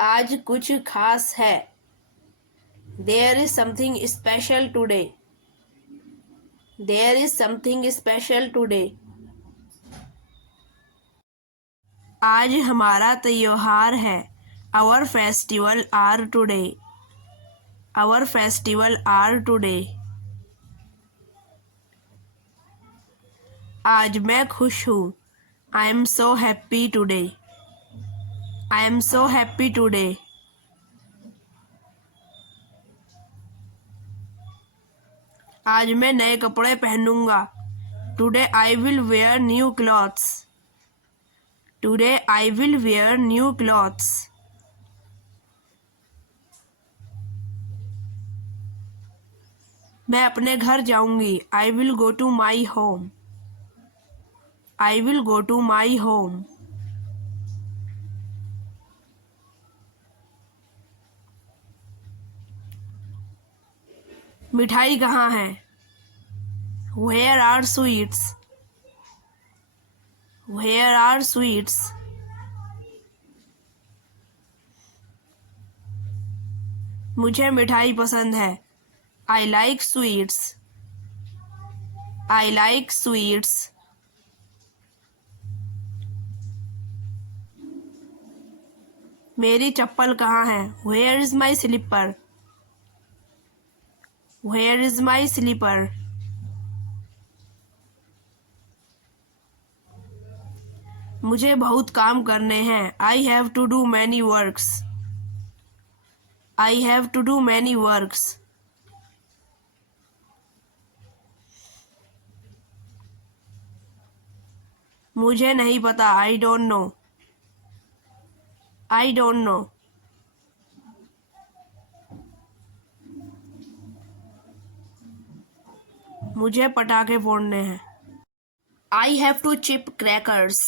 आज कुछ खास है। There is something special today. There is something special today. आज हमारा त्योहार है। Our festival are today. Our festival are today. आज मैं खुश हूँ। I am so happy today. I am so happy today. आज मैं नए कपड़े पहनूंगा। Today I will wear new clothes. Today I will wear new clothes. मैं अपने घर जाऊंगी। I will go to my home. I will go to my home. मिठाई कहाँ है? Where are sweets? Where are sweets? मुझे मिठाई पसंद है। I like sweets. I like sweets. मेरी चप्पल कहाँ है? Where is my slipper? Where is my slipper? मुझे बहुत काम करने हैं। I have to do many works. I have to do many works. मुझे नहीं पता। I don't know. I don't know. मुझे पटाखे फोड़ने हैं। I have to chip crackers.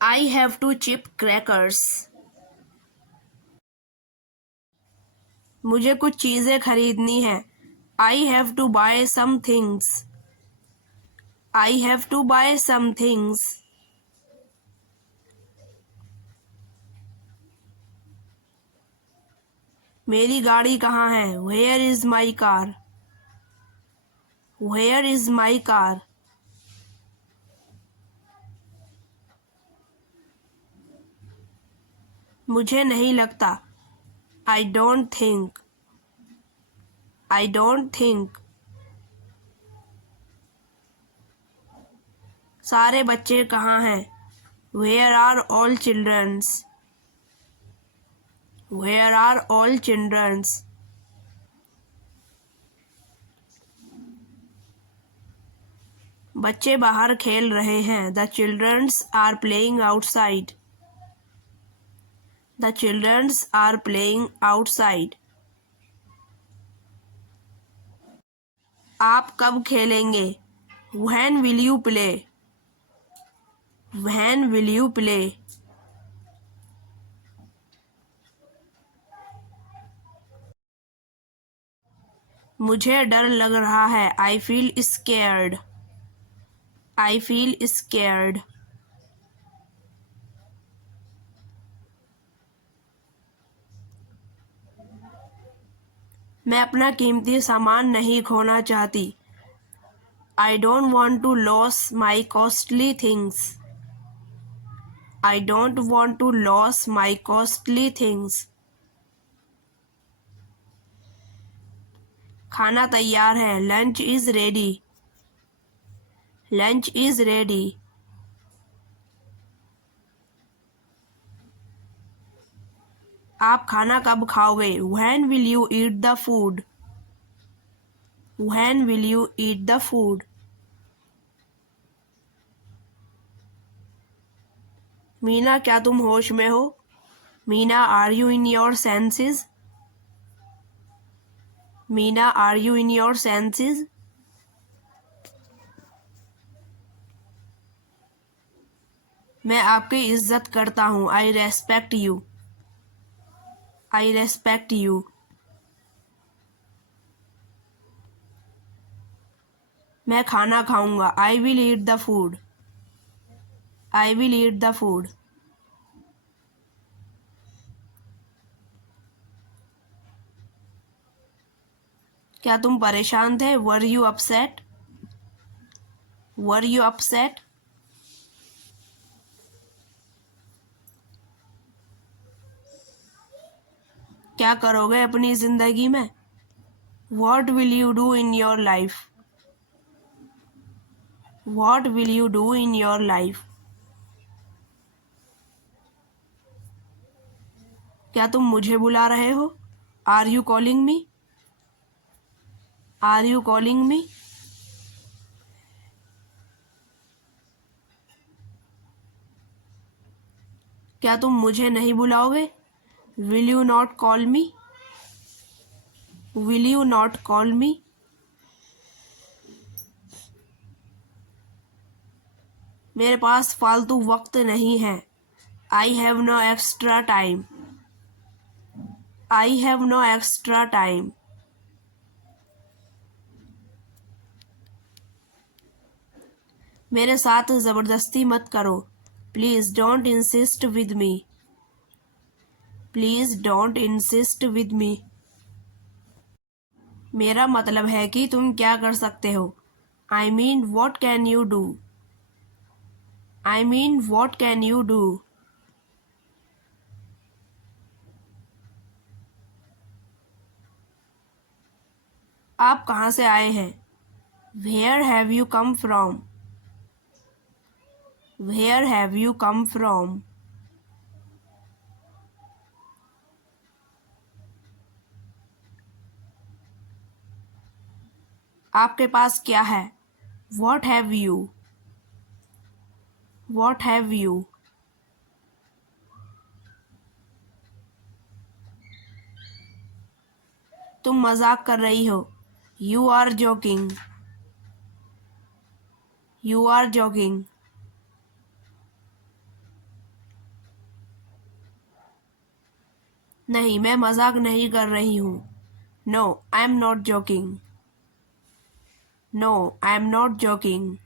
I have to chip crackers. मुझे कुछ चीज़ें खरीदनी है। I have to buy some things. I have to buy some things. मेरी गाड़ी कहाँ है? Where is my car? Where is my car? मुझे नहीं लगता। I don't think. I don't think. सारे बच्चे कहाँ हैं? Where are all children? Where are all children? बच्चे बाहर खेल रहे हैं। The children are playing outside. The children are playing outside. आप कब खेलेंगे? When will you play? When will you play? मुझे डर लग रहा है। I feel scared. I feel scared. मैं अपना कीमती सामान नहीं खोना चाहती। I don't want to lose my costly things. I don't want to lose my costly things. खाना तैयार है। Lunch is ready. Lunch is ready. आप खाना कब खाओगे? When will you eat the food? When will you eat the food? Meena, क्या तुम होश में हो? Meena, are you in your senses? Meena, are you in your senses? मैं आपकी इज्जत करता हूँ। I respect you. I respect you. मैं खाना खाऊंगा। I will eat the food. I will eat the food. क्या तुम परेशान थे? Were you upset? Were you upset? क्या करोगे अपनी जिंदगी में? What will you do in your life? What will you do in your life? क्या तुम मुझे बुला रहे हो? Are you calling me? Are you calling me? क्या तुम मुझे नहीं बुलाओगे? Will you not call me? Will you not call me? मेरे पास फालतू वक्त नहीं है। I have no extra time. I have no extra time. मेरे साथ ज़बरदस्ती मत करो। Please don't insist with me. Please don't insist with me. मेरा मतलब है कि तुम क्या कर सकते हो। I mean what can you do? I mean what can you do? आप कहाँ से आए हैं? Where have you come from? Where have you come from? आपके पास क्या है? What have you? What have you? तुम मजाक कर रही हो। You are joking. You are joking. नहीं, मैं मजाक नहीं कर रही हूँ। No, I am not joking. No, I am not joking.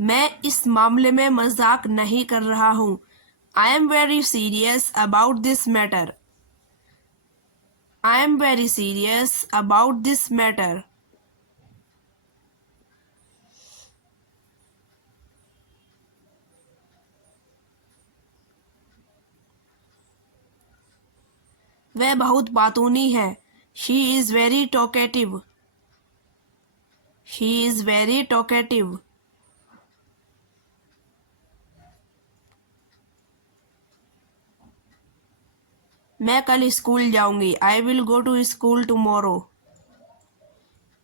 मैं इस मामले में मजाक नहीं कर रहा हूँ। I am very serious about this matter. I am very serious about this matter. वह बहुत बातूनी है। She is very talkative. She is very talkative. मैं कल स्कूल जाऊंगी। I will go to school tomorrow.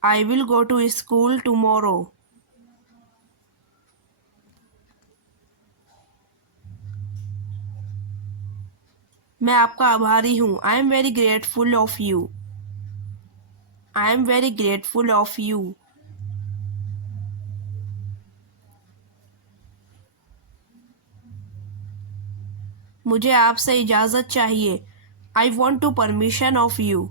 I will go to school tomorrow. मैं आपका आभारी हूँ। I am very grateful of you. I am very grateful of you. मुझे आपसे इजाज़त चाहिए। I want to permission of you.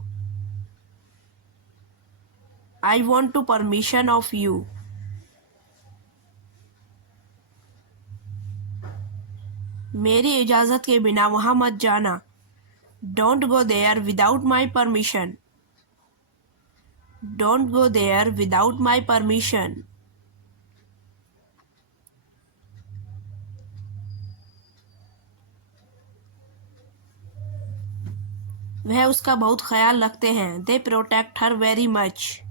I want to permission of you. मेरी इजाज़त के बिना वहाँ मत जाना। Don't go there without my permission. Don't go there without my permission. वह उसका बहुत ख्याल रखते हैं। They protect her very much.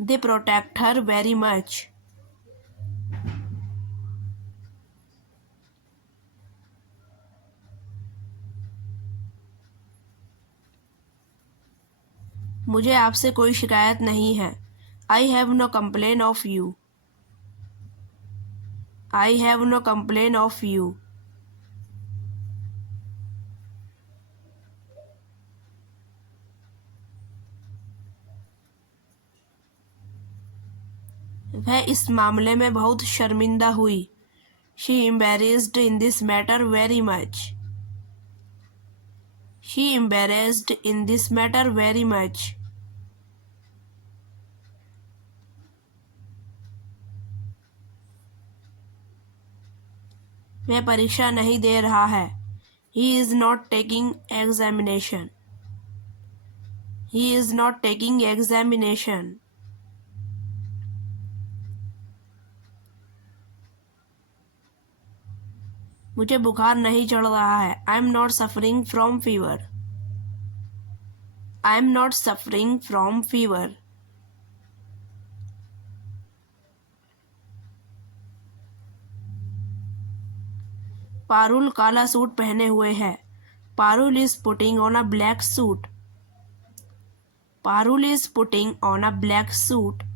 They protect her very much. मुझे आपसे कोई शिकायत नहीं है। I have no complain of you. I have no complain of you. वह इस मामले में बहुत शर्मिंदा हुई। She embarrassed in this matter very much. She embarrassed in this matter very much. वह परीक्षा नहीं दे रहा है। He is not taking examination. He is not taking examination. मुझे बुखार नहीं चढ़ रहा है. I am not suffering from fever. I am not suffering from fever. Parul काला सूट पहने हुए है. Parul is putting on a black suit. Parul is putting on a black suit.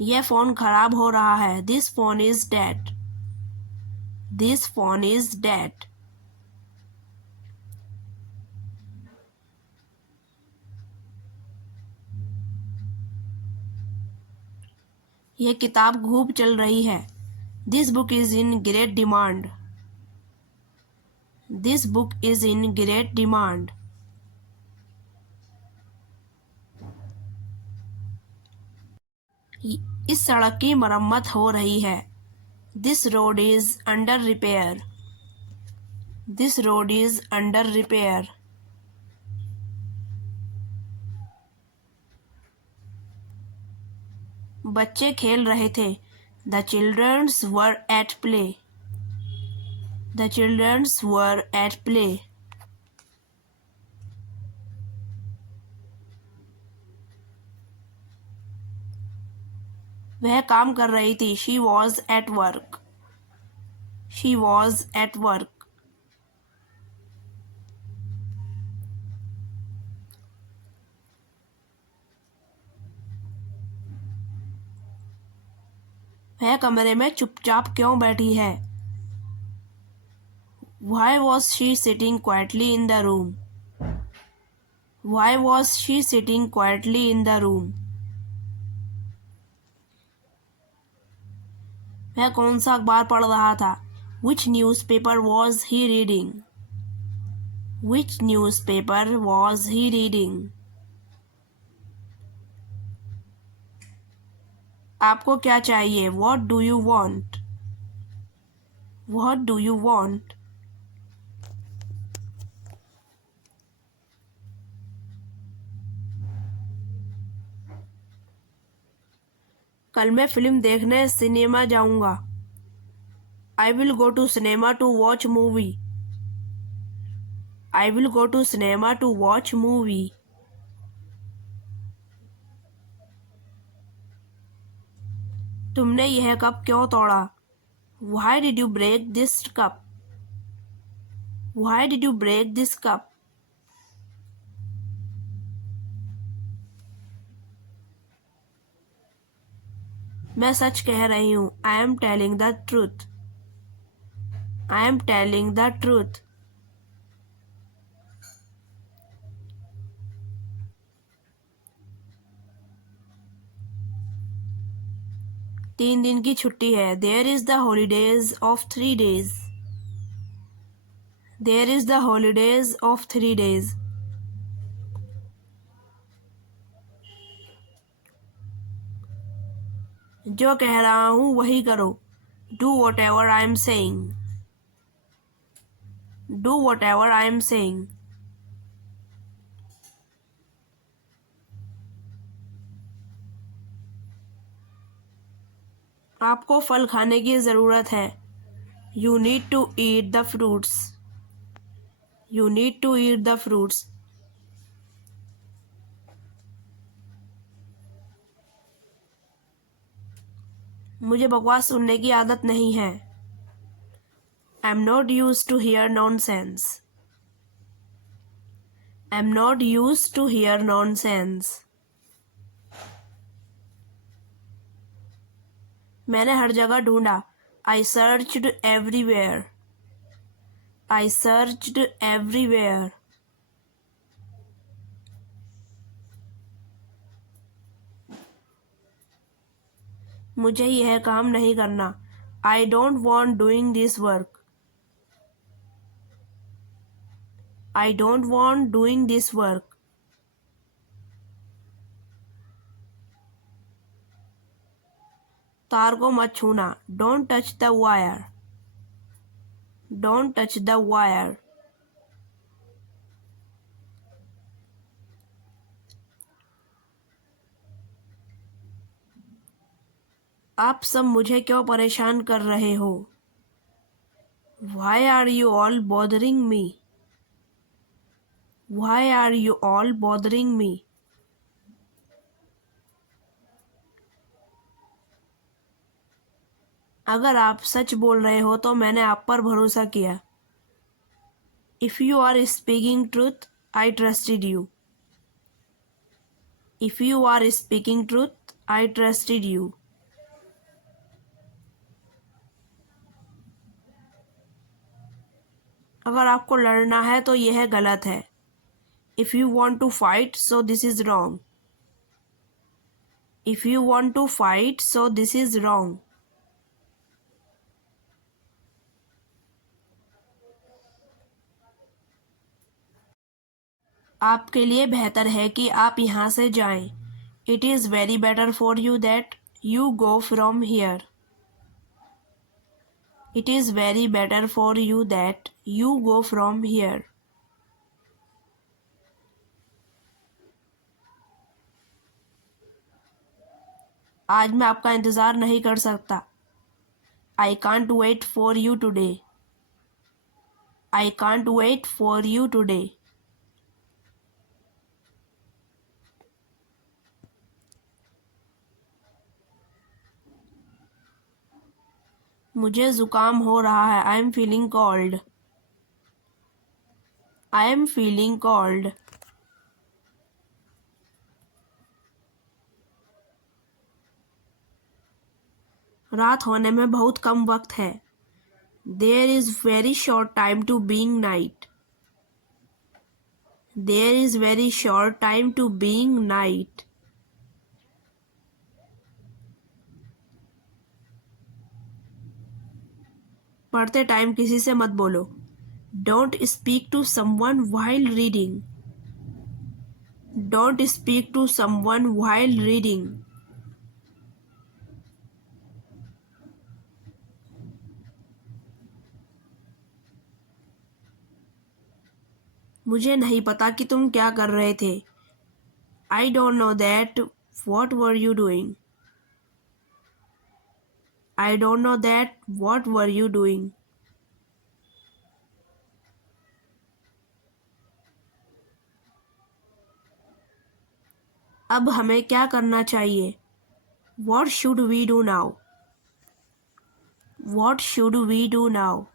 यह फोन खराब हो रहा है. This phone is dead. This phone is dead. यह किताब खूब चल रही है. This book is in great demand. This book is in great demand. इस सड़क की मरम्मत हो रही है. This road is under repair. This road is under repair. बच्चे खेल रहे थे. The children were at play. The children were at play. वह काम कर रही थी. She was at work. She was at work. वह कमरे में चुपचाप क्यों बैठी है. Why was she sitting quietly in the room? Why was she sitting quietly in the room? वह कौन सा अखबार पढ़ रहा था. Which newspaper was he reading? Which newspaper was he reading? आपको क्या चाहिए. What do you want? What do you want? कल मैं फिल्म देखने सिनेमा जाऊंगा. I will go to cinema to watch movie. I will go to cinema to watch movie. तुमने यह cup क्यों तोड़ा. Why did you break this cup? Why did you break this cup? मैं सच कह रही हूँ. I am telling the truth. I am telling the truth. तीन दिन की छुट्टी है. There is the holidays of 3 days. There is the holidays of 3 days. जो कह रहा हूँ वही करो. Do whatever I am saying. Do whatever I am saying. आपको फल खाने की ज़रूरत है. You need to eat the fruits. You need to eat the fruits. मुझे बकवास सुनने की आदत नहीं है. I'm not used to hear nonsense. I'm not used to hear nonsense. मैंने हर जगह ढूंढा. I searched everywhere. I searched everywhere. मुझे यह काम नहीं करना. I don't want doing this work. I don't want doing this work. तार को मत छूना। Don't touch the wire. Don't touch the wire. आप सब मुझे क्यों परेशान कर रहे हो? Why are you all bothering me? Why are you all bothering me? अगर आप सच बोल रहे हो तो मैंने आप पर भरोसा किया। If you are speaking truth, I trusted you. If you are speaking truth, I trusted you. अगर आपको लड़ना है तो यह गलत है। If you want to fight, so this is wrong. If you want to fight, so this is wrong. आपके लिए बेहतर है कि आप यहाँ से जाएं। It is very better for you that you go from here. It is very better for you that you go from here. आज मैं आपका इंतज़ार नहीं कर सकता। I can't wait for you today. I can't wait for you today. मुझे ज़ुकाम हो रहा है। I am feeling cold. I am feeling cold. रात होने में बहुत कम वक्त है। There is very short time to being night. There is very short time to being night. पढ़ते टाइम किसी से मत बोलो। Don't speak to someone while reading. Don't speak to someone while reading. मुझे नहीं पता कि तुम क्या कर रहे थे। I don't know that. What were you doing? I don't know that. What were you doing? अब हमें क्या करना चाहिए? What should we do now? What should we do now?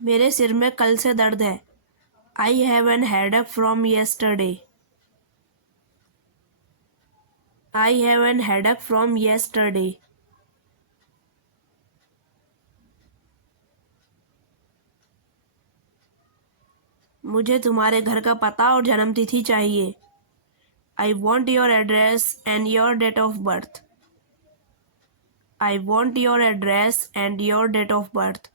मेरे सिर में कल से दर्द है। I have an headache from yesterday. I have an headache from yesterday. मुझे तुम्हारे घर का पता और जन्मतिथि चाहिए। I want your address and your date of birth. I want your address and your date of birth.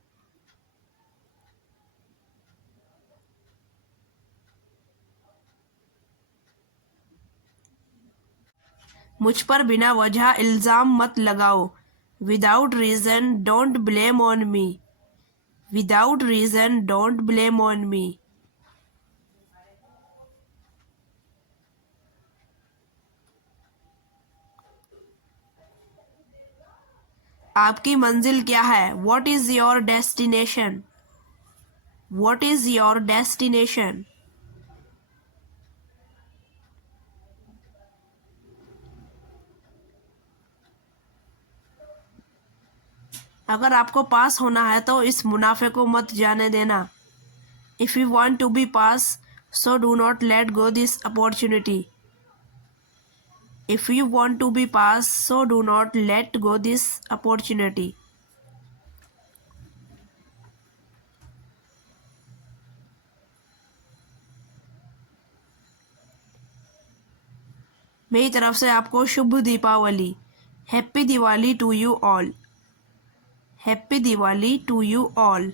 मुझ पर बिना वजह इल्ज़ाम मत लगाओ। Without reason, don't blame on me. Without reason, don't blame on me. आपकी मंजिल क्या है? What is your destination? What is your destination? अगर आपको पास होना है तो इस मुनाफे को मत जाने देना। If you want to be pass, so do not let go this opportunity. If you want to be pass, so do not let go this opportunity. मेरी तरफ से आपको शुभ Deepawali. Happy Diwali to you all. Happy Diwali to you all.